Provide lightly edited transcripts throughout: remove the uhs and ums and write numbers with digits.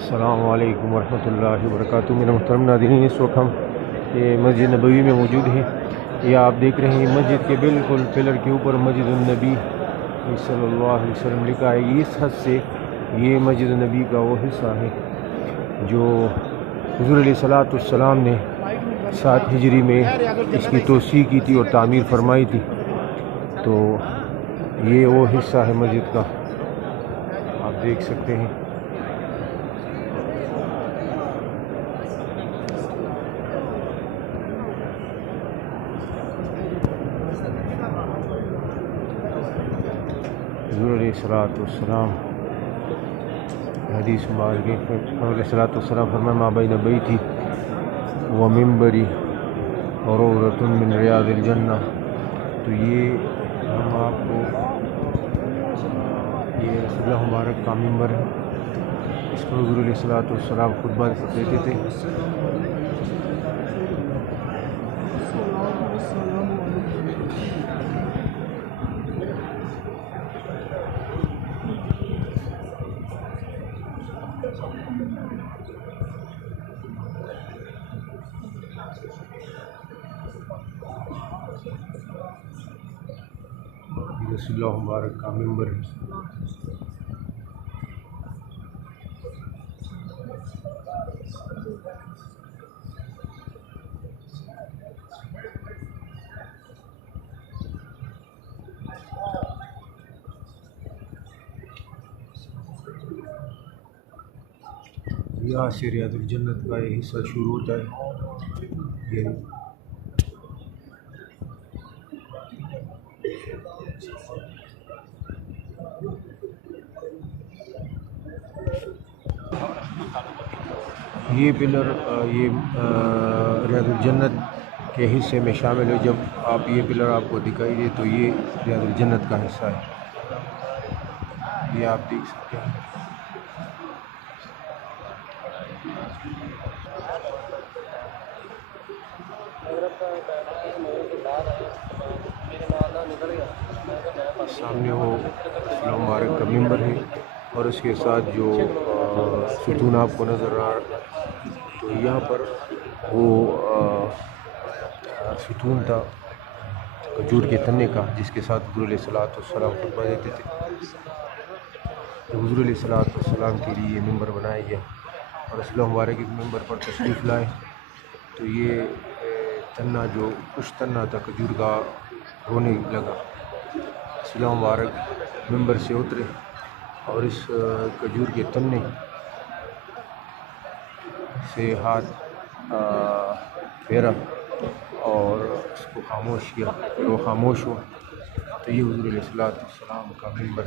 السلام علیکم ورحمۃ اللہ وبرکاتہ۔ میرے محترم ناظرین، اس وقت ہم یہ مسجد نبوی میں موجود ہیں۔ یہ آپ دیکھ رہے ہیں مسجد کے بالکل پلر کے اوپر مسجد النبی صلی اللہ علیہ وسلم لکھا ہے۔ اس حد سے یہ مسجد النبی کا وہ حصہ ہے جو حضور علیہ السلام نے 7 ہجری میں اس کی توسیع کی تھی اور تعمیر فرمائی تھی۔ تو یہ وہ حصہ ہے مسجد کا، آپ دیکھ سکتے ہیں۔ حضور علیہ السلام حدیث مبارک ہے، حضور علیہ السلام فرمایا ما بین بیتی و منبری روضۃ من ریاض الجنہ۔ تو یہ ہم آپ کو یہ رسول اللہ مبارک کا منبر ہے، اس پر حضور علیہ السلام خطبہ دیتے تھے۔ رسول اللہ مبارک کا منبر ہے۔ یہاں سے ریاض الجنت کا یہ حصہ شروع ہوتا ہے۔ یہ پلر یہ ریاض الجنت کے حصے میں شامل ہے۔ جب آپ یہ پلر آپ کو دکھائی دے تو یہ ریاض الجنت کا حصہ ہے، یہ آپ دیکھ سکتے ہیں۔ سامنے وہ رسول اللہ مبارک کا منبر ہے اور اس کے ساتھ جو ستون آپ کو نظر آ رہا ہے، تو یہاں پر وہ ستون تھا کھجور کے تنے کا، جس کے ساتھ حضور علیہ السلام خطبہ دیتے تھے۔ تو حضور علیہ السلام کے لیے یہ منبر بنایا گیا اور رسول اللہ مبارک اس منبر پر تشریف لائے تو یہ تنا جو کچھ تنا تھا کھجور کا رونے لگا۔ رسول اللہ مبارک منبر سے اترے اور اس کھجور کے تنے سے ہاتھ پھیرا اور اس کو خاموش کیا، وہ خاموش ہوا۔ تو یہ حضور علیہ السلام کا منبر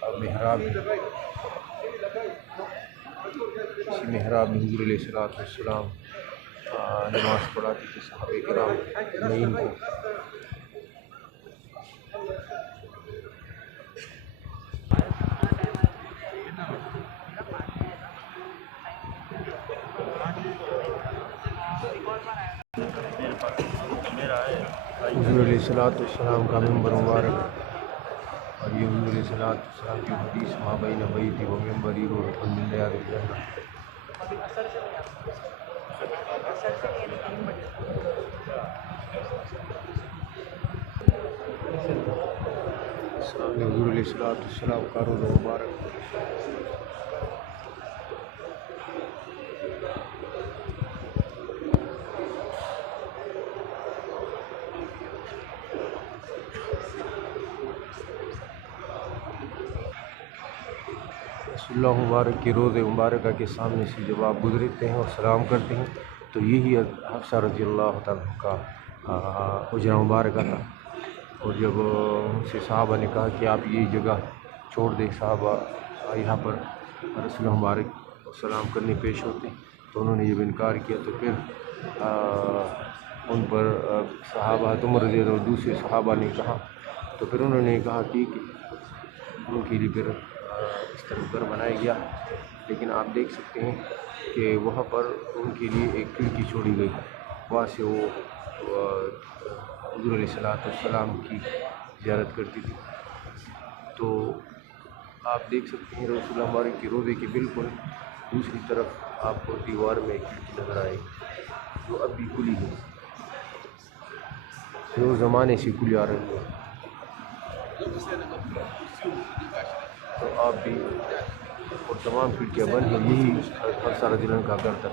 اور محراب ہے۔ اسی محراب میں حضور علیہ السلام نماز پڑھاتے تھے صحابہ کرام نعیم کو۔ حضور علیہ السلام کا منبر مبارک اور یہ حضور علیہ السلام کی حدیث ما بین بیتی و منبری روضۃ من ریاض الجنہ۔ سامنے حضور علیہ السلام کا روضہ مبارک۔ رسول اللہ مبارک کے روضہ مبارکہ کے سامنے سے جب آپ گزرتے ہیں اور سلام کرتے ہیں تو یہی حفصہ رضی اللہ تعالیٰ کا حجرہ مبارکہ تھا۔ اور جب ان سے صحابہ نے کہا کہ آپ یہ جگہ چھوڑ دیں، صحابہ یہاں پر رسول اللہ مبارک سلام کرنے پیش ہوتے تو انہوں نے جب انکار کیا تو پھر ان پر صحابہ عمر رضی اللہ اور دوسرے صحابہ نے کہا تو پھر انہوں نے کہا ٹھیک ہے، ان کے لیے پھر اس طرح گھر بنایا گیا۔ لیکن آپ دیکھ سکتے ہیں کہ وہاں پر ان کے لیے ایک کھڑکی چھوڑی گئی، وہاں سے وہ حضور علیہ السلام کی زیارت کرتی تھی۔ تو آپ دیکھ سکتے ہیں رسول اللہ ہمارے کے روضے کے بالکل دوسری طرف آپ کو دیوار میں ایک کھڑکی نظر آئے گی جو اب بھی کھلی ہے، جو زمانے سے کھلی آ رہی ہے. تو آپ بھی اور تمام کھڑکیاں بند ہیں. یہی حفصہ رضی اللہ عنہ کا گھر تھا.